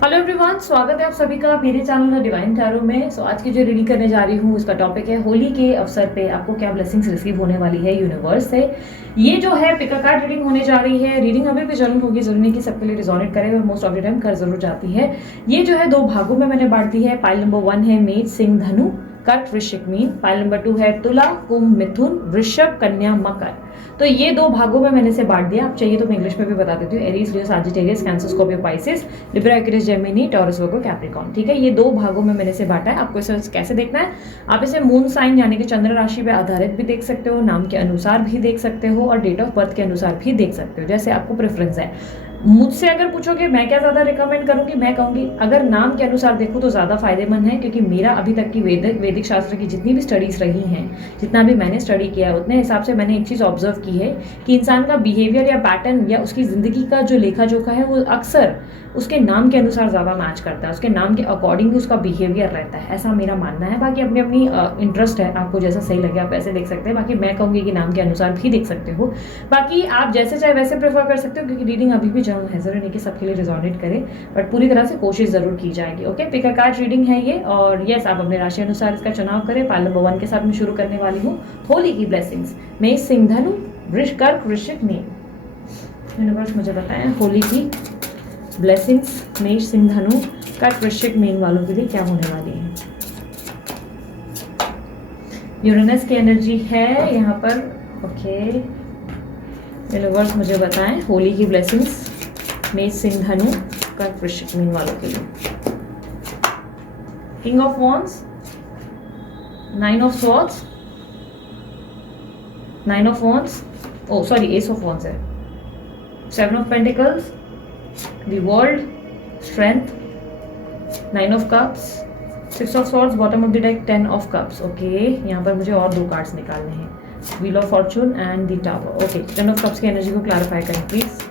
Hello everyone, स्वागत है आप सभी का मेरे चैनल डिवाइन टैरो में। आज की जो रीडिंग करने जा रही हूँ उसका टॉपिक है होली के अवसर पे आपको क्या ब्लेसिंग्स रिसीव होने वाली है यूनिवर्स से। ये जो है पिक अ कार्ड रीडिंग होने जा रही है। रीडिंग अभी भी चालू होगी, जरूरी नहीं कि सबके लिए रिजोनेट करे और मोस्ट ऑफ द टाइम कर जरूर जाती है। ये जो है दो भागों में मैंने बांट दी है। पाइल नंबर 1 है मेष सिंह धनु कर्क वृश्चिक मीन। पाइल नंबर 2 है तुला कुंभ मिथुन वृषभ कन्या मकर। तो ये दो भागों में मैंने इसे बांट दिया। आप चाहिए तो मैं इंग्लिश में भी बता देती हूँ। Aries Leo Sagittarius cancer Scorpio Pisces Libra Aquarius Gemini Taurus Virgo Capricorn. ठीक है, ये दो भागों में मैंने इसे बांटा है। आपको इसे कैसे देखना है, आप इसे मून साइन यानी कि चंद्र राशि पे आधारित भी देख सकते हो, नाम के अनुसार भी देख सकते हो और डेट ऑफ बर्थ के अनुसार भी देख सकते हो, जैसे आपको प्रेफरेंस है। मुझसे अगर पूछोगे मैं क्या ज्यादा रिकमेंड करूंगी, मैं कहूंगी अगर नाम के अनुसार देखो तो ज्यादा फायदेमंद है, क्योंकि मेरा अभी तक की वैदिक शास्त्र की जितनी भी स्टडीज रही हैं, जितना भी मैंने स्टडी किया है, उतने हिसाब से मैंने एक चीज ऑब्जर्व की है कि इंसान का बिहेवियर या पैटर्न या उसकी जिंदगी का जो लेखा जोखा है वो अक्सर उसके नाम के अनुसार ज्यादा मैच करता है, उसके नाम के अकॉर्डिंग उसका बिहेवियर रहता है, ऐसा मेरा मानना है। बाकी अपनी अपनी इंटरेस्ट है, आपको जैसा सही लगे आप ऐसे देख सकते हैं। बाकी मैं कहूंगी कि नाम के अनुसार भी देख सकते हो, बाकी आप जैसे चाहे वैसे प्रेफर कर सकते हो, क्योंकि रीडिंग अभी भी जरूर है, जरूर नहीं कि सबके लिए रिजोनेट करे, बट पूरी तरह से कोशिश जरूर की जाएगी। Okay, pick a card reading है ये, और यस आप अपने राशि अनुसार इसका चुनाव करें। पाइल नंबर 1 के साथ मैं शुरू करने वाली हूँ होली की ब्लेसिंग्स। मेष सिंह धनु कर्क वृश्चिक मीन। यूनिवर्स मुझे बताएं होली की ब्लेसिंग्स मेष सिंह धनु कर्क वृश्चिक मीन वालों के लिए क्या होने वाली है। यूरेनस की एनर्जी है यहाँ पर। ओके, यूनिवर्स मुझे बताएं होली की ब्लेसिंग्स मेष सिंह धनु कर्क वृश्चिक मीन वालों के लिए। King of wands, 9 of swords, 9 of wands, oh sorry ace of wands है, 7 of pentacles, the world, strength, 9 of cups, 6 of swords, bottom of the deck 10 of cups. Okay, यहाँ पर मुझे और दो कार्ड्स निकालने हैं, wheel of fortune and the tower. Okay, 10 of cups की energy को क्लैरिफाई करें प्लीज।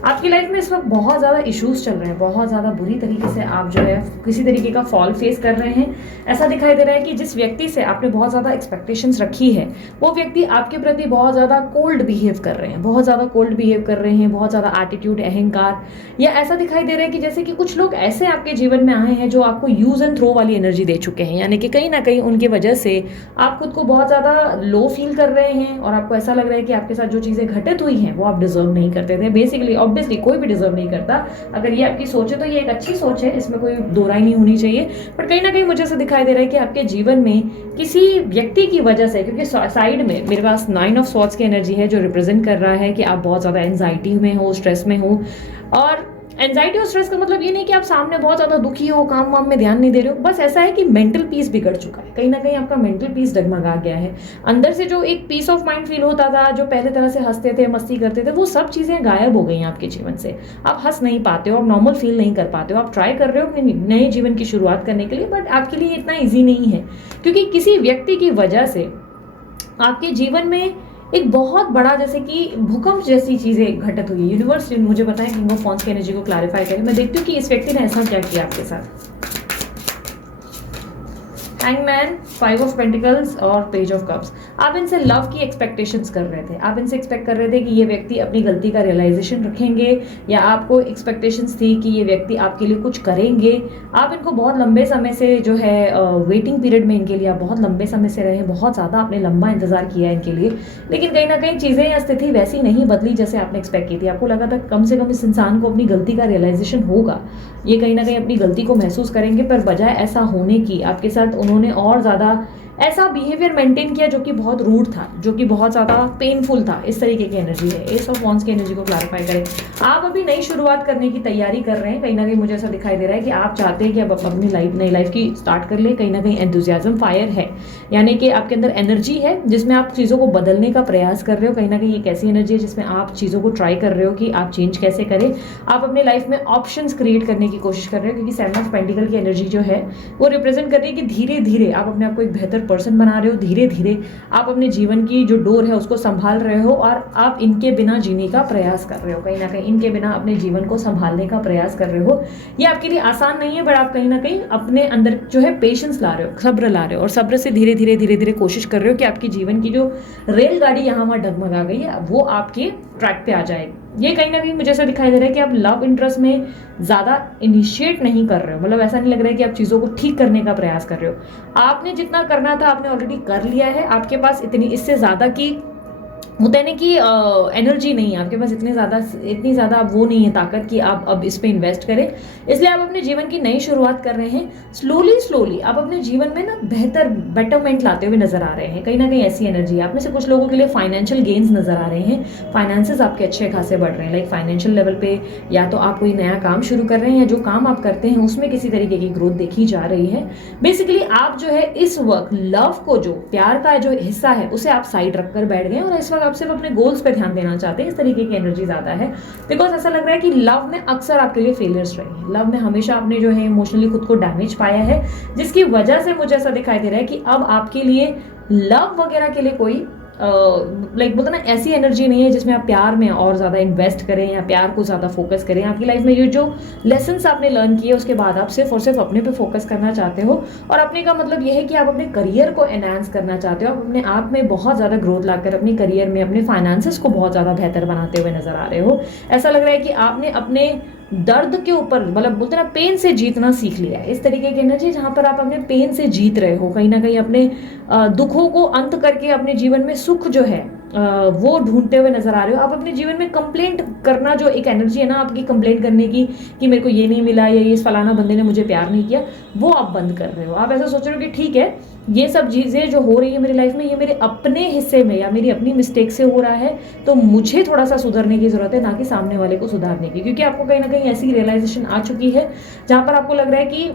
आपकी लाइफ में इस वक्त बहुत ज़्यादा इश्यूज चल रहे हैं, बहुत ज़्यादा बुरी तरीके से आप जो है किसी तरीके का फॉल फेस कर रहे हैं। ऐसा दिखाई दे रहा है कि जिस व्यक्ति से आपने बहुत ज़्यादा एक्सपेक्टेशंस रखी है वो व्यक्ति आपके प्रति बहुत ज़्यादा कोल्ड बिहेव कर रहे हैं, बहुत ज़्यादा कोल्ड बिहेव कर रहे हैं, बहुत ज़्यादा एटीट्यूड, अहंकार, या ऐसा दिखाई दे रहा है कि जैसे कि कुछ लोग ऐसे आपके जीवन में आए हैं जो आपको यूज एंड थ्रो वाली एनर्जी दे चुके हैं, यानी कि कहीं ना कहीं उनकी वजह से आप खुद को बहुत ज़्यादा लो फील कर रहे हैं और आपको ऐसा लग रहा है कि आपके साथ जो चीज़ें घटित हुई हैं वो आप डिजर्व नहीं करते थे। बेसिकली ऑब्वियसली कोई भी डिजर्व नहीं करता। अगर ये आपकी सोच है तो ये एक अच्छी सोच है, इसमें कोई दो राय नहीं होनी चाहिए, बट कहीं ना कहीं मुझे ऐसा दिखाई दे रहा है कि आपके जीवन में किसी व्यक्ति की वजह से, क्योंकि साइड में मेरे पास 9 ऑफ स्वॉर्ड्स की एनर्जी है जो रिप्रेजेंट कर रहा है कि आप बहुत ज्यादा एंजाइटी में हो, स्ट्रेस में हो। और एंजाइटी और स्ट्रेस का मतलब ये नहीं कि आप सामने बहुत ज्यादा दुखी हो, काम वाम में ध्यान नहीं दे रहे हो, बस ऐसा है कि मेंटल पीस बिगड़ चुका है, कहीं ना कहीं आपका मेंटल पीस डगमगा गया है। अंदर से जो एक पीस ऑफ माइंड फील होता था, जो पहले तरह से हंसते थे, मस्ती करते थे, वो सब चीजें गायब हो गई हैं आपके जीवन से। आप हंस नहीं पाते हो, आप नॉर्मल फील नहीं कर पाते हो। आप ट्राई कर रहे हो अपने नए जीवन की शुरुआत करने के लिए, बट आपके लिए इतना ईजी नहीं है, क्योंकि किसी व्यक्ति की वजह से आपके जीवन में एक बहुत बड़ा जैसे कि भूकंप जैसी चीजें घटित हुई है। यूनिवर्स मुझे बताएं किंग ऑफ वॉन्ड्स की एनर्जी को क्लैरिफाई करें। मैं देखती हूँ कि इस व्यक्ति ने ऐसा क्या किया आपके साथ। हैंगमैन, 5 ऑफ पेंटिकल्स और पेज ऑफ कप्स। आप इनसे लव की एक्सपेक्टेशंस कर रहे थे, आप इनसे एक्सपेक्ट कर रहे थे कि ये व्यक्ति अपनी गलती का रियलाइजेशन रखेंगे, या आपको एक्सपेक्टेशंस थी कि ये व्यक्ति आपके लिए कुछ करेंगे। आप इनको बहुत लंबे समय से जो है वेटिंग पीरियड में इनके लिए आप बहुत लंबे समय से रहे, बहुत ज़्यादा आपने लंबा इंतजार किया इनके लिए, लेकिन कहीं ना कहीं चीज़ें या स्थिति वैसी नहीं बदली जैसे आपने एक्सपेक्ट की थी। आपको लगा था कम से कम इस इंसान को अपनी गलती का रियलाइजेशन होगा, ये कहीं ना कहीं अपनी गलती को महसूस करेंगे, पर बजाय ऐसा होने की आपके साथ उन्होंने और ज़्यादा ऐसा बिहेवियर मेंटेन किया जो कि बहुत रूड था, जो कि बहुत ज़्यादा पेनफुल था। इस तरीके की एनर्जी है। एस ऑफ वॉन्ड्स की एनर्जी को क्लैरिफाई करें। आप अभी नई शुरुआत करने की तैयारी कर रहे हैं, कहीं ना कहीं मुझे ऐसा दिखाई दे रहा है कि आप चाहते हैं कि आप अपनी नई लाइफ की स्टार्ट कर ले। कहीं ना कहीं एंथुजियाज्म फायर है, यानी कि आपके अंदर एनर्जी है जिसमें आप चीज़ों को बदलने का प्रयास कर रहे हो। कहीं ना कहीं एक ऐसी एनर्जी है जिसमें आप चीज़ों को ट्राई कर रहे हो कि आप चेंज कैसे करें। आप अपने लाइफ में ऑप्शंस क्रिएट करने की कोशिश कर रहे हो, क्योंकि 7 ऑफ पेंटिकल की एनर्जी जो है वो रिप्रेजेंट कर रही है कि धीरे धीरे आप अपने आप को एक बेहतर पर्सन बना रहे हो, धीरे धीरे आप अपने जीवन की जो डोर है उसको संभाल रहे हो, और आप इनके बिना जीने का प्रयास कर रहे हो, कहीं ना कहीं इनके बिना अपने जीवन को संभालने का प्रयास कर रहे हो। ये आपके लिए आसान नहीं है, बट आप कहीं ना कहीं अपने अंदर जो है पेशेंस ला रहे हो, सब्र ला रहे हो, और सब्र से धीरे धीरे कोशिश कर रहे हो कि आपकी जीवन की जो रेलगाड़ी यहाँ वहाँ डगमगा गई है वो आपके ट्रैक पे आ जाए, ये कहीं ना कहीं मुझे ऐसा दिखाई दे रहा है कि आप लव इंटरेस्ट में ज़्यादा इनिशिएट नहीं कर रहे हो, मतलब ऐसा नहीं लग रहा है कि आप चीज़ों को ठीक करने का प्रयास कर रहे हो। आपने जितना करना था आपने ऑलरेडी कर लिया है, आपके पास इतनी इससे ज़्यादा की होता है ना कि एनर्जी नहीं है आपके पास, इतनी ज़्यादा अब वो नहीं है ताकत कि आप अब इस पे इन्वेस्ट करें। इसलिए आप अपने जीवन की नई शुरुआत कर रहे हैं। स्लोली आप अपने जीवन में ना बेटरमेंट लाते हुए नजर आ रहे हैं। कहीं ना कहीं ऐसी एनर्जी है आप में से कुछ लोगों के लिए फाइनेंशियल गेन्स नजर आ रहे हैं, फाइनेंसेस आपके अच्छे खासे बढ़ रहे हैं। लाइक फाइनेंशियल लेवल पे या तो आप कोई नया काम शुरू कर रहे हैं या जो काम आप करते हैं उसमें किसी तरीके की ग्रोथ देखी जा रही है। बेसिकली आप जो है इस वक्त लव को, जो प्यार का जो हिस्सा है उसे आप साइड रखकर बैठ गए और इस वक्त आप सिर्फ अपने गोल्स पे ध्यान देना चाहते हैं। इस तरीके की एनर्जी ज्यादा है बिकॉज ऐसा लग रहा है कि लव में अक्सर आपके लिए फेलियर्स रहे हैं। लव में हमेशा आपने जो है इमोशनली खुद को डैमेज पाया है, जिसकी वजह से मुझे ऐसा दिखाई दे रहा है कि अब आपके लिए लव वगैरह के लिए कोई लाइक बोलते ना ऐसी एनर्जी नहीं है जिसमें आप प्यार में और ज़्यादा इन्वेस्ट करें या प्यार को ज़्यादा फोकस करें। आपकी लाइफ में ये जो लेसन्स आपने लर्न किए उसके बाद आप सिर्फ और सिर्फ अपने पे फोकस करना चाहते हो। और अपने का मतलब ये है कि आप अपने करियर को एनहांस करना चाहते हो, आप अपने आप में बहुत ज़्यादा ग्रोथ लाकर अपने करियर में अपने फाइनेंसेस को बहुत ज़्यादा बेहतर बनाते हुए नजर आ रहे हो। ऐसा लग रहा है कि आपने अपने दर्द के ऊपर, मतलब बोलते ना पेन से जीतना सीख लिया है। इस तरीके की एनर्जी जहां पर आप अपने पेन से जीत रहे हो, कहीं ना कहीं अपने दुखों को अंत करके अपने जीवन में सुख जो है वो ढूंढते हुए नजर आ रहे हो। आप अपने जीवन में कंप्लेंट करना, जो एक एनर्जी है ना आपकी कंप्लेंट करने की कि मेरे को ये नहीं मिला या ये फलाना बंदे ने मुझे प्यार नहीं किया, वो आप बंद कर रहे हो। आप ऐसा सोच रहे हो कि ठीक है ये सब चीज़ें जो हो रही है मेरी लाइफ में ये मेरे अपने हिस्से में या मेरी अपनी मिस्टेक से हो रहा है, तो मुझे थोड़ा सा सुधरने की जरूरत है, ना कि सामने वाले को सुधारने की। क्योंकि आपको कहीं ना कहीं ऐसी रियलाइजेशन आ चुकी है जहां पर आपको लग रहा है कि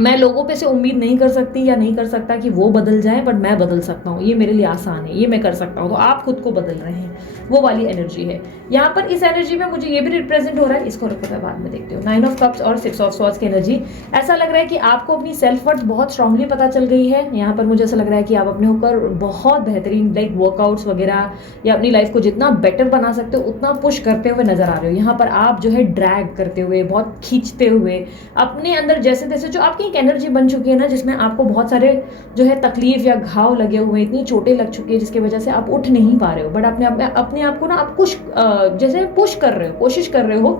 मैं लोगों पे से उम्मीद नहीं कर सकती या नहीं कर सकता कि वो बदल जाए, बट मैं बदल सकता हूँ, ये मेरे लिए आसान है, ये मैं कर सकता हूँ। तो आप खुद को बदल रहे हैं, वो वाली एनर्जी है यहाँ पर। इस एनर्जी में मुझे ये भी रिप्रेजेंट हो रहा है, इसको रखो बाद में देखते हो, 9 ऑफ कप्स और 6 ऑफ स्वॉर्ड्स की एनर्जी। ऐसा लग रहा है कि आपको अपनी सेल्फ वर्थ बहुत स्ट्रांगली पता चल गई है। यहाँ पर मुझे ऐसा लग रहा है कि आप अपने ऊपर बहुत बेहतरीन लाइक वर्कआउट्स वगैरह या अपनी लाइफ को जितना बेटर बना सकते हो उतना पुश करते हुए नजर आ रहे हो। यहाँ पर आप जो है ड्रैग करते हुए, बहुत खींचते हुए अपने अंदर जैसे तैसे जो आपकी एक एनर्जी बन चुकी है ना, जिसमें आपको बहुत सारे जो है तकलीफ या घाव लगे हुए, इतनी चोटें लग चुकी है जिसकी वजह से आप उठ नहीं पा रहे हो, बट अपने आप को ना आप जैसे पुश कर रहे हो, कोशिश कर रहे हो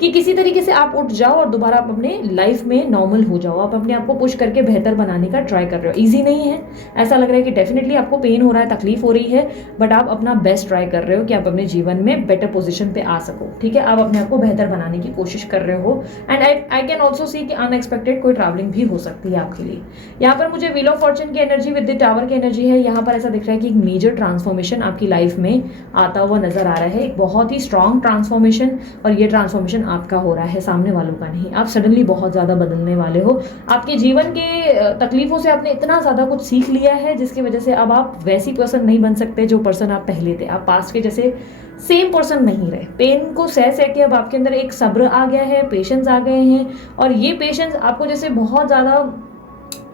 कि किसी तरीके से आप उठ जाओ और दोबारा आप अपने लाइफ में नॉर्मल हो जाओ। आप अपने आप को पुश करके बेहतर बनाने का ट्राई कर रहे हो। इजी नहीं है, ऐसा लग रहा है कि डेफिनेटली आपको पेन हो रहा है, तकलीफ हो रही है, बट आप अपना बेस्ट ट्राई कर रहे हो कि आप अपने जीवन में बेटर पोजीशन पे आ सको। ठीक है, आप अपने आप को बेहतर बनाने की कोशिश कर रहे हो। And I can also see कि अनएक्सपेक्टेड कोई ट्रैवलिंग भी हो सकती है आपके लिए। यहाँ पर मुझे व्हील ऑफ फॉर्चून की एनर्जी विद द टावर की एनर्जी है। यहाँ पर ऐसा दिख रहा है कि एक मेजर ट्रांसफॉर्मेशन आपकी लाइफ में आता हुआ नजर आ रहा है, एक बहुत ही स्ट्रॉन्ग ट्रांसफॉर्मेशन, और ये ट्रांसफॉर्मेशन आपका हो रहा है, सामने वालों का नहीं। आप सडनली बहुत ज्यादा बदलने वाले हो। आपके जीवन के तकलीफों से आपने इतना ज्यादा कुछ सीख लिया है जिसकी वजह से अब आप वैसी पर्सन नहीं बन सकते जो पर्सन आप पहले थे। आप पास्ट के जैसे सेम पर्सन नहीं रहे। पेन को सह के अब आपके अंदर एक सब्र आ गया है, पेशेंस आ गए हैं, और ये पेशेंस आपको जैसे बहुत ज्यादा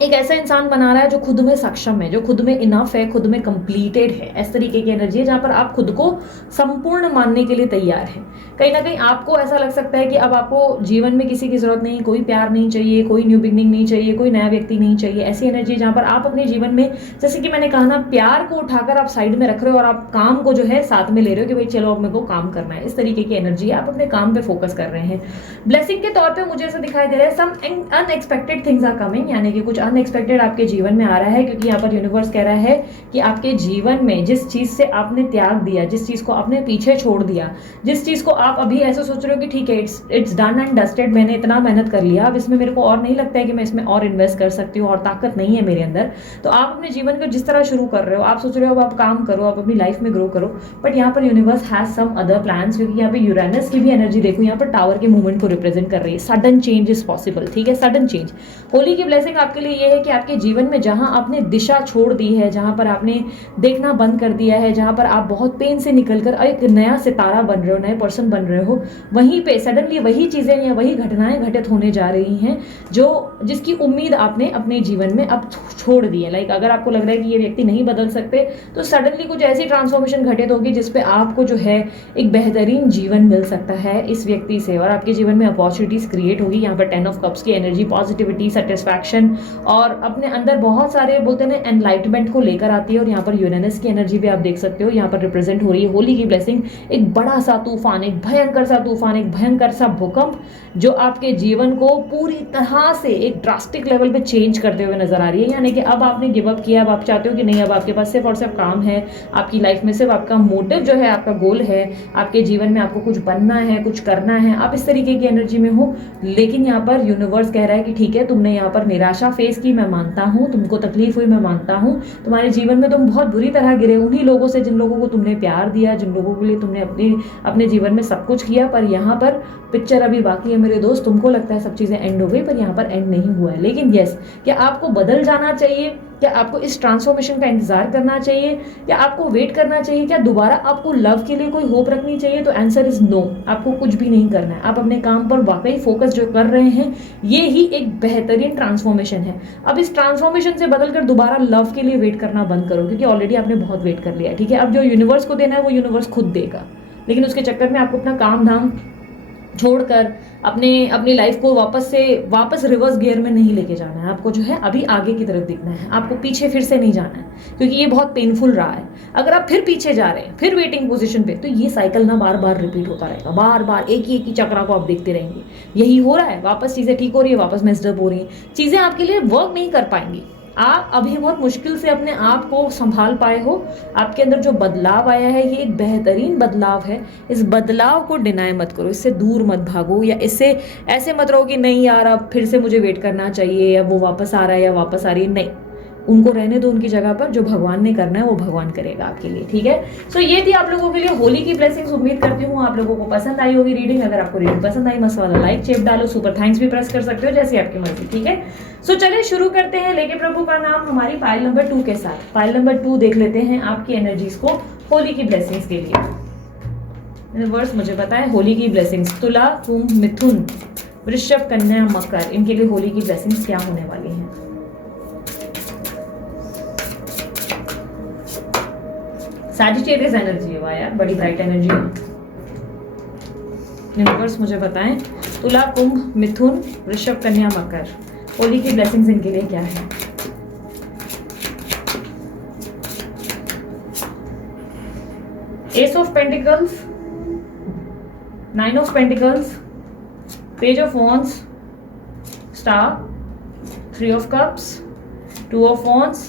एक ऐसा इंसान बना रहा है जो खुद में सक्षम है, जो खुद में इनफ है, खुद में कंप्लीटेड है। इस तरीके की एनर्जी है जहां पर आप खुद को संपूर्ण मानने के लिए तैयार हैं। कहीं ना कहीं आपको ऐसा लग सकता है कि अब आपको जीवन में किसी की जरूरत नहीं, कोई प्यार नहीं चाहिए, कोई न्यू बिगनिंग नहीं चाहिए, कोई नया व्यक्ति नहीं चाहिए। ऐसी एनर्जी जहां पर आप अपने जीवन में, जैसे कि मैंने कहा ना, प्यार को उठाकर आप साइड में रख रहे हो और आप काम को जो है साथ में ले रहे हो कि भाई चलो अब मेरे को काम करना है। इस तरीके की एनर्जी है, आप अपने काम पे फोकस कर रहे हैं। ब्लेसिंग के तौर पर मुझे ऐसा दिखाई दे रहा है some unexpected things are coming, यानी कि कुछ अनएक्सपेक्टेड आपके जीवन में आ रहा है। क्योंकि यहाँ पर यूनिवर्स कह रहा है कि आपके जीवन में जिस चीज से आपने त्याग दिया, जिस चीज को आपने पीछे छोड़ दिया, जिस चीज को आप अभी ऐसे सोच रहे हो कि ठीक है इट्स डन एंड डस्टेड, मैंने इतना मेहनत कर लिया, अब इसमें मेरे को और नहीं लगता है कि मैं इसमें और इन्वेस्ट कर सकती हूँ और ताकत नहीं है मेरे अंदर, तो आप अपने जीवन को जिस तरह शुरू कर रहे हो, आप सोच रहे हो अब आप काम करो, आप अपनी लाइफ में ग्रो करो, बट यहाँ पर universe has some other plans. क्योंकि यहाँ पे यूरेनस की भी एनर्जी देखो, यहाँ पर टावर के मूवमेंट को रिप्रेजेंट कर रही है। Sudden change is possible. ठीक है, सडन चेंज। होली की ब्लेसिंग आपके लिए ये है कि आपके जीवन में जहां आपने दिशा छोड़ दी है, जहां पर आपने देखना बंद कर दिया है, जहां पर आप बहुत पेन से निकलकर एक नया सितारा बन रहे हो, नए पर्सन बन रहे हो, वहीं पे सडनली वही चीजें या वही घटनाएं घटित होने जा रही हैं जिसकी उम्मीद आपने अपने जीवन में अब छोड़ दी है। लाइक अगर आपको लग रहा है कि ये व्यक्ति नहीं बदल सकते, तो सडनली कुछ ऐसी ट्रांसफॉर्मेशन घटित होगी जिसपे आपको जो है एक बेहतरीन जीवन मिल सकता है इस व्यक्ति से, और आपके जीवन में अपॉर्चुनिटीज क्रिएट होगी। यहाँ पर 10 ऑफ कप्स की एनर्जी, पॉजिटिविटी, सेटिस्फैक्शन और अपने अंदर बहुत सारे बोलते हैं एनलाइटमेंट को लेकर आती है। और यहाँ पर यूरेनस की एनर्जी भी आप देख सकते हो यहाँ पर रिप्रेजेंट हो रही है। होली की ब्लेसिंग एक बड़ा सा तूफान, एक भयंकर सा तूफान, एक भयंकर सा भूकंप जो आपके जीवन को पूरी तरह से एक ड्रास्टिक लेवल पे चेंज करते हुए नजर आ रही है। यानी कि अब आपने गिव अप किया, अब आप चाहते हो कि नहीं, अब आपके पास सिर्फ और सिर्फ काम है, आपकी लाइफ में सिर्फ आपका मोटिव जो है, आपका गोल है, आपके जीवन में आपको कुछ बनना है, कुछ करना है, आप इस तरीके की एनर्जी में हो। लेकिन यहाँ पर यूनिवर्स कह रहा है कि ठीक है, तुमने यहाँ पर निराशा फेस की, मैं मानता हूँ, तुमको तकलीफ हुई, मैं मानता हूँ, तुम्हारे जीवन में तुम बहुत बुरी तरह गिरे उन्हीं लोगों से जिन लोगों को तुमने प्यार दिया, जिन लोगों के लिए तुमने अपने जीवन में सब कुछ किया। पर यहाँ पर पिक्चर अभी बाकी है मेरे दोस्त। तुमको लगता है सब चीजें एंड हो गई, पर यहाँ पर एंड नहीं हुआ है। लेकिन यस, क्या आपको बदल जाना चाहिए? क्या आपको इस ट्रांसफॉर्मेशन का इंतजार करना चाहिए? क्या आपको वेट करना चाहिए? क्या दोबारा आपको लव के लिए कोई होप रखनी चाहिए? तो आंसर इज नो। आपको कुछ भी नहीं करना है। आप अपने काम पर वाकई फोकस जो कर रहे हैं, ये ही एक बेहतरीन ट्रांसफॉर्मेशन है। अब इस ट्रांसफॉर्मेशन से बदलकर दोबारा लव के लिए वेट करना बंद करो, क्योंकि ऑलरेडी आपने बहुत वेट कर लिया है। ठीक है, अब जो यूनिवर्स को देना है वो यूनिवर्स खुद देगा। लेकिन उसके चक्कर में आपको अपना काम धाम छोड़कर अपनी लाइफ को वापस रिवर्स गियर में नहीं लेके जाना है। आपको जो है अभी आगे की तरफ दिखना है, आपको पीछे फिर से नहीं जाना है, क्योंकि ये बहुत पेनफुल रहा है। अगर आप फिर पीछे जा रहे हैं, फिर वेटिंग पोजीशन पे, तो ये साइकिल ना बार बार रिपीट होता रहेगा। बार बार एक ही चक्रा को आप देखते रहेंगे। यही हो रहा है, वापस चीजें ठीक हो रही है, वापस मेस्डअप हो रही है, चीजें आपके लिए वर्क नहीं कर पाएंगी। आप अभी बहुत मुश्किल से अपने आप को संभाल पाए हो। आपके अंदर जो बदलाव आया है, ये एक बेहतरीन बदलाव है। इस बदलाव को डिनाई मत करो, इससे दूर मत भागो, या इससे ऐसे मत रहो कि नहीं यार अब फिर से मुझे वेट करना चाहिए, या वो वापस आ रहा है या वापस आ रही है। नहीं, उनको रहने दो उनकी जगह पर। जो भगवान ने करना है वो भगवान करेगा आपके लिए। ठीक है, सो ये थी आप लोगों के लिए होली की ब्लेसिंग्स। उम्मीद करती हूँ आप लोगों को पसंद आई होगी रीडिंग। अगर आपको रीडिंग पसंद आई, मस्त वाला लाइक चेप डालो, सुपर थैंक्स भी प्रेस कर सकते हो, जैसी आपकी मर्जी। ठीक है, सो चलिए शुरू करते हैं। लेके प्रभु का नाम हमारी फाइल नंबर 2 के साथ। फाइल नंबर 2 देख लेते हैं आपकी एनर्जीज को होली की ब्लेसिंग्स के लिए। यूनिवर्स मुझे बताएं होली की ब्लेसिंग्स। तुला, कुंभ, मिथुन, वृषभ, कन्या, मकर, इनके लिए होली की ब्लेसिंग्स क्या होने वाली हैं? सैजिटेरियस एनर्जी है, वाह यार, बड़ी ब्राइट एनर्जी है। यूनिवर्स मुझे बताएं तुला, कुंभ, मिथुन, वृषभ, कन्या, मकर, होली की ब्लेसिंग्स इनके लिए क्या है? S of pentacles, 9 of pentacles, page of wands, star, 3 of cups, 2 of wands,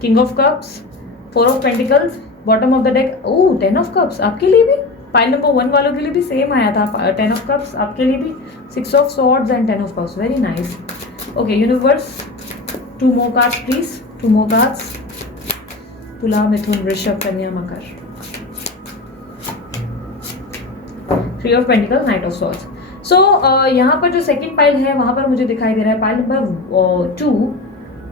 king of cups, 4 of pentacles, bottom of the deck, 10 of cups आपके लिए भी। फाइल नंबर 1 वालों के लिए भी सेम आया था, 10 ऑफ कप्स आपके लिए भी, 6 of swords and 10 of cups. Very nice. Okay universe, 2 more cards please, 2 more cards. तुला, मिथुन, वृषभ, कन्या, मकर, 3 ऑफ पेंटिकल्स, 9 ऑफ सॉर्ड्स। सो यहाँ पर जो सेकंड पाइल है वहां पर मुझे दिखाई दे रहा है पाइल नंबर 2।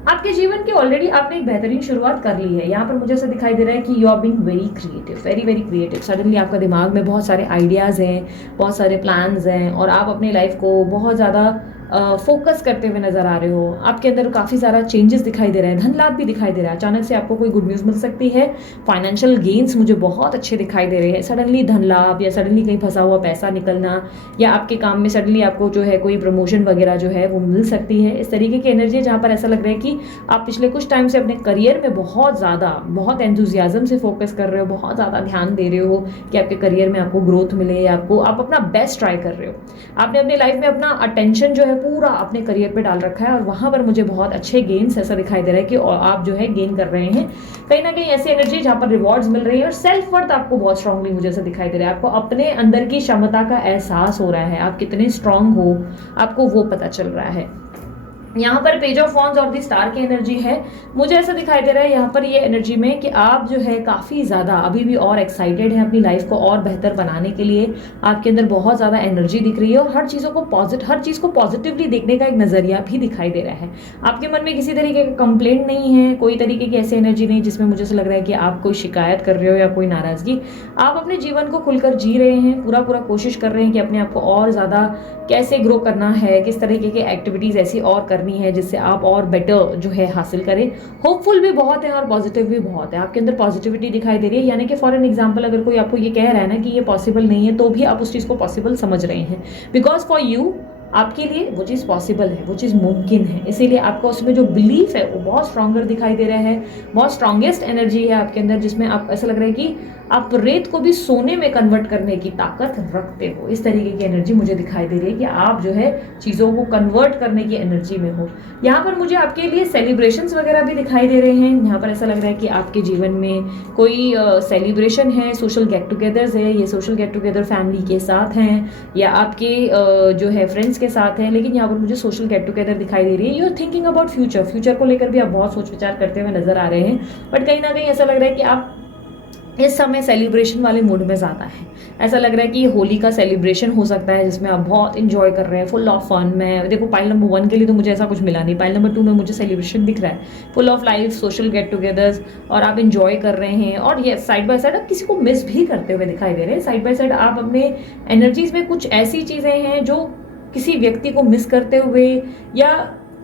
आपके जीवन की ऑलरेडी आपने एक बेहतरीन शुरुआत कर ली है। यहाँ पर मुझे ऐसा दिखाई दे रहा है कि you are being very creative, very very creative. Suddenly आपका दिमाग में बहुत सारे आइडियाज हैं, बहुत सारे प्लान्स हैं, और आप अपनी लाइफ को बहुत ज़्यादा फोकस करते हुए नजर आ रहे हो। आपके अंदर काफ़ी सारा चेंजेस दिखाई दे रहा है, धन लाभ भी दिखाई दे रहा है। अचानक से आपको कोई गुड न्यूज़ मिल सकती है। फाइनेंशियल गेन्स मुझे बहुत अच्छे दिखाई दे रहे हैं। सडनली धन लाभ, या सडनली कहीं फंसा हुआ पैसा निकलना, या आपके काम में सडनली आपको जो है कोई प्रमोशन वगैरह जो है वो मिल सकती है। इस तरीके की एनर्जी है जहाँ पर ऐसा लग रहा है कि आप पिछले कुछ टाइम से अपने करियर में बहुत एंथुजियाज्म से फोकस कर रहे हो, बहुत ज़्यादा ध्यान दे रहे हो कि आपके करियर में आपको ग्रोथ मिले, आप अपना बेस्ट ट्राई कर रहे हो। आपने अपनी लाइफ में अपना अटेंशन जो है पूरा अपने करियर पे डाल रखा है, और वहां पर मुझे बहुत अच्छे गेन्स ऐसा दिखाई दे रहा है कि आप जो है गेन कर रहे हैं। कहीं ना कहीं ऐसी एनर्जी जहां पर रिवॉर्ड्स मिल रही है, और सेल्फ वर्थ आपको बहुत स्ट्रांगली मुझे ऐसा दिखाई दे रहा है। आपको अपने अंदर की क्षमता का एहसास हो रहा है, आप कितने स्ट्रांग हो आपको वो पता चल रहा है। यहाँ पर पेज ऑफ वॉन्ड्स और दी स्टार की एनर्जी है। मुझे ऐसा दिखाई दे रहा है यहाँ पर ये एनर्जी में कि आप जो है काफ़ी ज़्यादा अभी भी और एक्साइटेड हैं अपनी लाइफ को और बेहतर बनाने के लिए। आपके अंदर बहुत ज़्यादा एनर्जी दिख रही है, और हर चीज़ को पॉजिटिवली देखने का एक नज़रिया भी दिखाई दे रहा है। आपके मन में किसी तरीके का कंप्लेंट नहीं है, कोई तरीके की ऐसी एनर्जी नहीं जिसमें मुझे ऐसा लग रहा है कि आप कोई शिकायत कर रहे हो या कोई नाराज़गी। आप अपने जीवन को खुलकर जी रहे हैं, पूरा कोशिश कर रहे हैं कि अपने आप को और ज़्यादा कैसे ग्रो करना है, किस तरीके की एक्टिविटीज़ ऐसी और करनी है जिससे आप और बेटर जो है हासिल करें। होपफुल भी बहुत है और पॉजिटिव भी बहुत है। आपके अंदर पॉजिटिविटी दिखाई दे रही है, यानी कि फॉर एन एग्जांपल अगर कोई आपको ये कह रहा है ना कि ये पॉसिबल नहीं है, तो भी आप उस चीज़ को पॉसिबल समझ रहे हैं। बिकॉज फॉर यू आपके लिए वो चीज़ पॉसिबल है, वो चीज़ मुमकिन है। इसीलिए आपका उसमें जो बिलीफ है वो बहुत स्ट्रॉन्गर दिखाई दे रहा है, बहुत स्ट्रॉन्गेस्ट एनर्जी है आपके अंदर, जिसमें आप ऐसा लग रहा है कि आप रेत को भी सोने में कन्वर्ट करने की ताकत रखते हो। इस तरीके की एनर्जी मुझे दिखाई दे रही है कि आप जो है चीज़ों को कन्वर्ट करने की एनर्जी में हो। यहाँ पर मुझे आपके लिए सेलिब्रेशंस वगैरह भी दिखाई दे रहे हैं। यहाँ पर ऐसा लग रहा है कि आपके जीवन में कोई सेलिब्रेशन है, सोशल गेट टुगेदर्स है। ये सोशल गेट टुगेदर फैमिली के साथ हैं या आपके जो है फ्रेंड्स के साथ हैं, लेकिन यहाँ पर मुझे सोशल गेट टुगेदर दिखाई दे रही है। You are thinking about future, future को लेकर भी आप बहुत सोच विचार करते हुए नजर आ रहे हैं। बट कहीं ना कहीं ऐसा लग रहा है कि आप इस समय सेलिब्रेशन वाले मूड में ज़्यादा है। ऐसा लग रहा है कि होली का सेलिब्रेशन हो सकता है जिसमें आप बहुत इंजॉय कर रहे हैं, फुल ऑफ फन में। देखो पाइल नंबर 1 के लिए तो मुझे ऐसा कुछ मिला नहीं, पाइल नंबर 2 में मुझे सेलिब्रेशन दिख रहा है, full of life, social get togethers, और आप इंजॉय कर रहे हैं। और ये साइड बाय साइड आप किसी को मिस भी करते हुए दिखाई दे रहे हैं। साइड बाय साइड आप अपने एनर्जीज में कुछ ऐसी चीज़ें हैं जो किसी व्यक्ति को मिस करते हुए या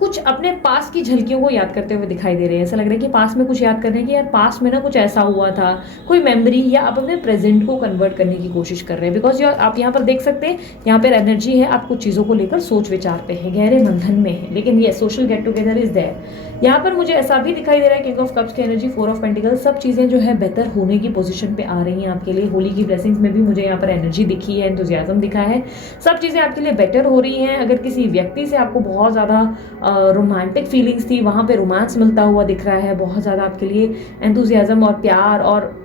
कुछ अपने पास की झलकियों को याद करते हुए दिखाई दे रहे हैं। ऐसा लग रहा है कि पास में कुछ याद कर रहे हैं कि यार पास में ना कुछ ऐसा हुआ था, कोई मेमोरी, या आप अपने प्रेजेंट को कन्वर्ट करने की कोशिश कर रहे हैं। बिकॉज आप यहाँ पर देख सकते हैं, यहाँ पर एनर्जी है, आप कुछ चीज़ों को लेकर सोच विचार पे है, गहरे मंथन में है। लेकिन ये social get together is there. यहाँ पर मुझे ऐसा भी दिखाई दे रहा है, किंग ऑफ कप्स की एनर्जी, 4 ऑफ पेंटिकल्स, सब चीज़ें जो है बेहतर होने की पोजीशन पे आ रही हैं आपके लिए। होली की ब्लेसिंग्स में भी मुझे यहाँ पर एनर्जी दिखी है, एंथुजियाज्म दिखा है, सब चीज़ें आपके लिए बेटर हो रही हैं। अगर किसी व्यक्ति से आपको बहुत ज़्यादा रोमांटिक फीलिंग्स थी, वहाँ पे रोमांस मिलता हुआ दिख रहा है, बहुत ज़्यादा आपके लिए एंथुजियाज्म और प्यार और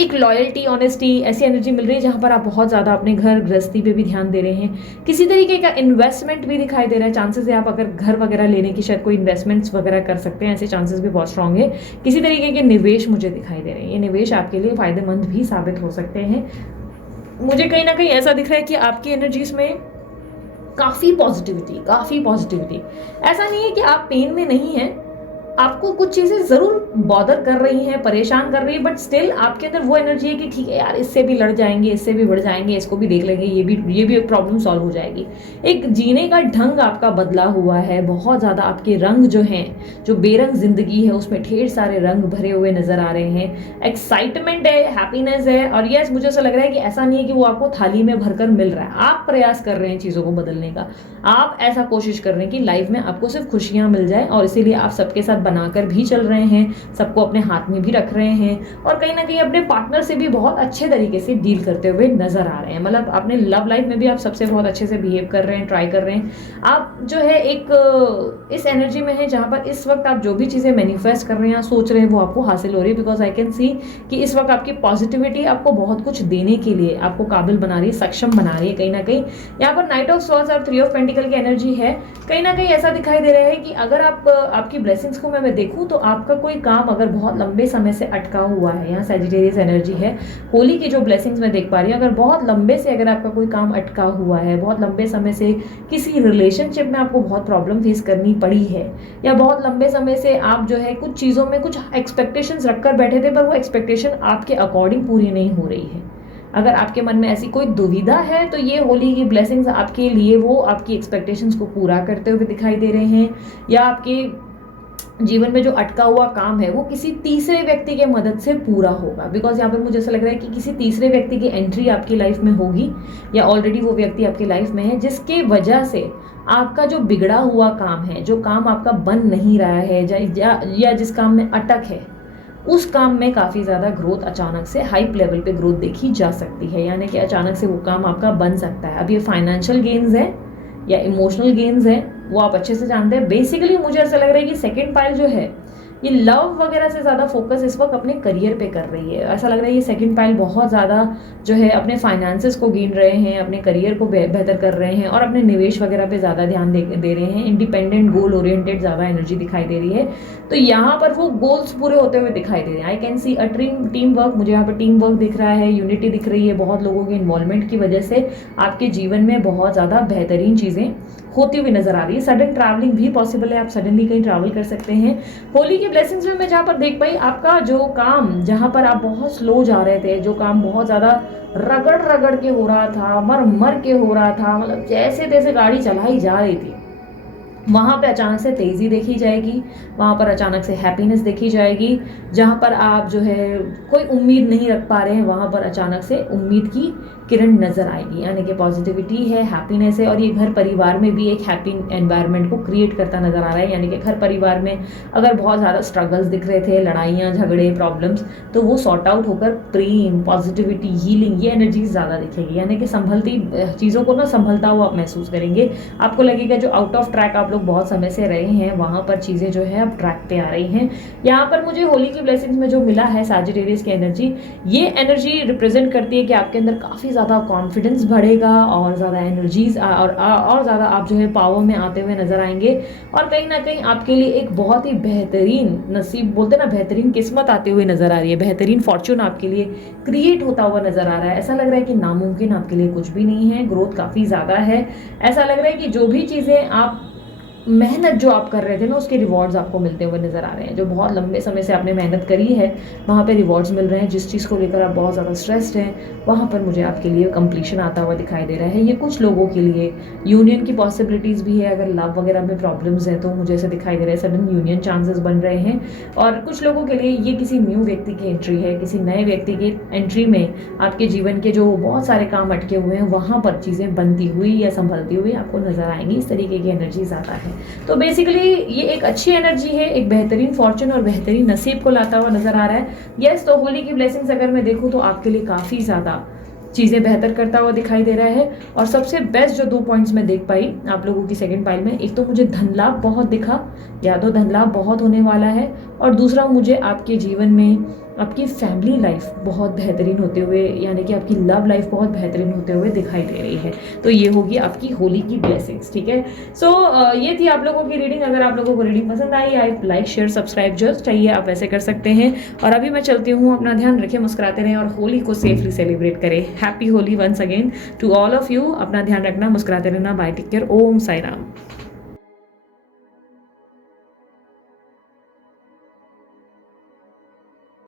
एक लॉयल्टी, ऑनेस्टी, ऐसी एनर्जी मिल रही है जहाँ पर आप बहुत ज़्यादा अपने घर गृहस्थी पे भी ध्यान दे रहे हैं। किसी तरीके का इन्वेस्टमेंट भी दिखाई दे रहा है, चांसेस है आप अगर घर वगैरह लेने की शायद कोई इन्वेस्टमेंट्स वगैरह कर सकते हैं, ऐसे चांसेस भी बहुत स्ट्रांग है। किसी तरीके के निवेश मुझे दिखाई दे रहे हैं, ये निवेश आपके लिए फायदेमंद भी साबित हो सकते हैं। मुझे कहीं ना कहीं ऐसा दिख रहा है कि आपकी एनर्जीज में काफ़ी पॉजिटिविटी, काफ़ी पॉजिटिविटी। ऐसा नहीं है कि आप पेन में नहीं हैं, आपको कुछ चीज़ें ज़रूर बॉदर कर रही हैं, परेशान कर रही है, बट स्टिल आपके अंदर वो एनर्जी है कि ठीक है यार, इससे भी लड़ जाएंगे, इससे भी बढ़ जाएंगे, इसको भी देख लेंगे, ये भी एक प्रॉब्लम सॉल्व हो जाएगी। एक जीने का ढंग आपका बदला हुआ है, बहुत ज़्यादा आपके रंग जो हैं, जो बेरंग जिंदगी है उसमें ढेर सारे रंग भरे हुए नजर आ रहे हैं। एक्साइटमेंट है, हैप्पीनेस है, और यस मुझे ऐसा लग रहा है कि ऐसा नहीं है कि वो आपको थाली में भरकर मिल रहा है। आप प्रयास कर रहे हैं चीज़ों को बदलने का, आप ऐसा कोशिश कर रहे हैं कि लाइफ में आपको सिर्फ खुशियाँ मिल जाए, और इसीलिए आप सबके साथ बनाकर भी चल रहे हैं, सबको अपने हाथ में भी रख रहे हैं, और कहीं ना कहीं अपने पार्टनर से भी बहुत अच्छे तरीके से डील करते हुए नजर आ रहे हैं। मतलब अपने लव लाइफ में भी आप सबसे बहुत अच्छे से बिहेव कर रहे हैं, ट्राई कर रहे हैं। आप जो है एक इस एनर्जी में है जहां पर इस वक्त आप जो भी चीजें मैनिफेस्ट कर रहे हैं, सोच रहे हैं, वो आपको हासिल हो रही है। बिकॉज आई कैन सी कि इस वक्त आपकी पॉजिटिविटी आपको बहुत कुछ देने के लिए आपको काबिल बना रही है, सक्षम बना रही है। कहीं ना कहीं यहाँ पर नाइट ऑफ स्वॉर्ड्स और 3 ऑफ पेंटिकल की एनर्जी है। कहीं ना कहीं ऐसा दिखाई दे रहा है कि अगर आपकी ब्लेसिंग्स को मैं देखूं तो आपका कोई काम अगर बहुत लंबे समय से अटका हुआ है, यहाँ सैजिटेरियस एनर्जी है, होली की जो ब्लेसिंग्स मैं देख पा रही हूँ, अगर बहुत लंबे से अगर आपका कोई काम अटका हुआ है, बहुत लंबे समय से किसी रिलेशनशिप में आपको बहुत प्रॉब्लम फेस करनी पड़ी है, या बहुत लंबे समय से आप जो है कुछ चीज़ों में कुछ एक्सपेक्टेशंस रखकर बैठे थे, पर वो एक्सपेक्टेशन आपके अकॉर्डिंग पूरी नहीं हो रही है, अगर आपके मन में ऐसी कोई दुविधा है, तो ये होली की ब्लेसिंग्स आपके लिए वो आपकी एक्सपेक्टेशंस को पूरा करते हुए दिखाई दे रहे हैं, या आपके जीवन में जो अटका हुआ काम है वो किसी तीसरे व्यक्ति के मदद से पूरा होगा। बिकॉज यहाँ पर मुझे ऐसा लग रहा है कि किसी तीसरे व्यक्ति की एंट्री आपकी लाइफ में होगी, या ऑलरेडी वो व्यक्ति आपकी लाइफ में है, जिसके वजह से आपका जो बिगड़ा हुआ काम है, जो काम आपका बन नहीं रहा है, या जिस काम में अटक है, उस काम में काफ़ी ज़्यादा ग्रोथ अचानक से हाई लेवल पे ग्रोथ देखी जा सकती है। यानी कि अचानक से वो काम आपका बन सकता है। अब ये फाइनेंशियल गेन्स है या इमोशनल गेन्स है, वो आप अच्छे से जानते हैं। बेसिकली मुझे ऐसा लग रहा है कि सेकंड पाइल जो है ये लव वगैरह से ज़्यादा फोकस इस वक्त अपने करियर पे कर रही है। ऐसा लग रहा है ये सेकंड पाइल बहुत ज़्यादा जो है अपने फाइनेंसेस को गिन रहे हैं, अपने करियर को बेहतर कर रहे हैं, और अपने निवेश वगैरह पे ज़्यादा ध्यान दे रहे हैं। इंडिपेंडेंट गोल ओरिएंटेड ज़्यादा एनर्जी दिखाई दे रही है, तो यहाँ पर वो गोल्स पूरे होते हुए दिखाई दे रहे हैं। I can see a team work, मुझे यहाँ पर टीम वर्क दिख रहा है, यूनिटी दिख रही है। बहुत लोगों के इन्वॉल्वमेंट की वजह से आपके जीवन में बहुत ज़्यादा बेहतरीन चीज़ें होती हुई नजर आ रही है। सडन ट्रैवलिंग भी पॉसिबल है, आप सडनली कहीं ट्रैवल कर सकते हैं। होली की ब्लेसिंग्स में मैं जहाँ पर देख पाई, आपका जो काम जहाँ पर आप बहुत स्लो जा रहे थे, जो काम बहुत ज़्यादा रगड़ रगड़ के हो रहा था, मर मर के हो रहा था, मतलब जैसे तैसे गाड़ी चलाई जा रही थी, वहाँ पे अचानक से तेज़ी देखी जाएगी, वहाँ पर अचानक से हैप्पीनेस देखी जाएगी। जहाँ पर आप जो है कोई उम्मीद नहीं रख पा रहे हैं, वहाँ पर अचानक से उम्मीद की किरण नज़र आएगी, यानी कि पॉजिटिविटी है, हैप्पीनेस है। और ये घर परिवार में भी एक हैप्पी एनवायरनमेंट को क्रिएट करता नज़र आ रहा है, यानी कि घर परिवार में अगर बहुत ज़्यादा स्ट्रगल्स दिख रहे थे, लड़ाइयाँ झगड़े प्रॉब्लम्स, तो वो सॉर्ट आउट होकर प्रेम, पॉजिटिविटी, हीलिंग, ये एनर्जीज ज़्यादा दिखेगी, यानी कि संभलती चीज़ों को ना संभलता हुआ आप महसूस करेंगे। आपको लगेगा जो आउट ऑफ ट्रैक आप लोग बहुत समय से रहे हैं, वहाँ पर चीज़ें जो है अब ट्रैक पे आ रही हैं। यहाँ पर मुझे होली की ब्लेसिंग्स में जो मिला है सैजिटेरियस की एनर्जी, ये एनर्जी रिप्रेजेंट करती है कि आपके अंदर काफ़ी ज़्यादा कॉन्फिडेंस बढ़ेगा और ज़्यादा एनर्जीज और ज़्यादा आप जो है पावर में आते हुए नजर आएंगे। और कहीं ना कहीं आपके लिए एक बहुत ही बेहतरीन नसीब बोलते ना, बेहतरीन किस्मत आते हुए नजर आ रही है, बेहतरीन फॉर्चून आपके लिए क्रिएट होता हुआ नजर आ रहा है। ऐसा लग रहा है कि नामुमकिन आपके लिए कुछ भी नहीं है, ग्रोथ काफ़ी ज़्यादा है। ऐसा लग रहा है कि जो भी चीज़ें आप मेहनत जो आप कर रहे थे ना, उसके रिवॉर्ड्स आपको मिलते हुए नजर आ रहे हैं। जो बहुत लंबे समय से आपने मेहनत करी है, वहाँ पे रिवॉर्ड्स मिल रहे हैं। जिस चीज़ को लेकर आप बहुत ज़्यादा स्ट्रेस्ड हैं, वहाँ पर मुझे आपके लिए कंप्लीशन आता हुआ दिखाई दे रहा है। ये कुछ लोगों के लिए यूनियन की पॉसिबिलिटीज़ भी है। अगर लव वगैरह में प्रॉब्लम्स हैं तो मुझे ऐसा दिखाई दे रहा है सडन यूनियन चांसेस बन रहे हैं। और कुछ लोगों के लिए ये किसी न्यू व्यक्ति की एंट्री है, किसी नए व्यक्ति की एंट्री में आपके जीवन के जो बहुत सारे काम अटके हुए हैं, वहाँ पर चीज़ें बनती हुई या संभलती हुई आपको नजर आएंगी। इस तरीके की एनर्जी ज़्यादा है। तो बेसिकली ये एक अच्छी एनर्जी है, एक बेहतरीन फॉर्चून और बेहतरीन नसीब को लाता हुआ नजर आ रहा है। यस, तो होली की ब्लेसिंग्स अगर मैं देखूँ तो आपके लिए काफ़ी ज़्यादा चीज़ें बेहतर करता हुआ दिखाई दे रहा है। और सबसे बेस्ट जो 2 पॉइंट्स मैं देख पाई आप लोगों की सेकंड पाइल में, एक तो मुझे धन लाभ बहुत दिखा, या तो धन लाभ बहुत होने वाला है, और दूसरा मुझे आपके जीवन में आपकी फैमिली लाइफ बहुत बेहतरीन होते हुए, यानी कि आपकी लव लाइफ बहुत बेहतरीन होते हुए दिखाई दे रही है। तो ये होगी आपकी होली की ब्लेसिंग्स, ठीक है। सो ये थी आप लोगों की रीडिंग। अगर आप लोगों को रीडिंग पसंद आई, आप लाइक शेयर सब्सक्राइब जो चाहिए आप वैसे कर सकते हैं। और अभी मैं चलती हूँ, अपना ध्यान रखें, मुस्कुराते रहें और होली को सेफली सेलिब्रेट करें। Happy Holi once again to all of you. अपना ध्यान रखना, मुस्कुराते रहना, bye, take care, Om Sai Ram.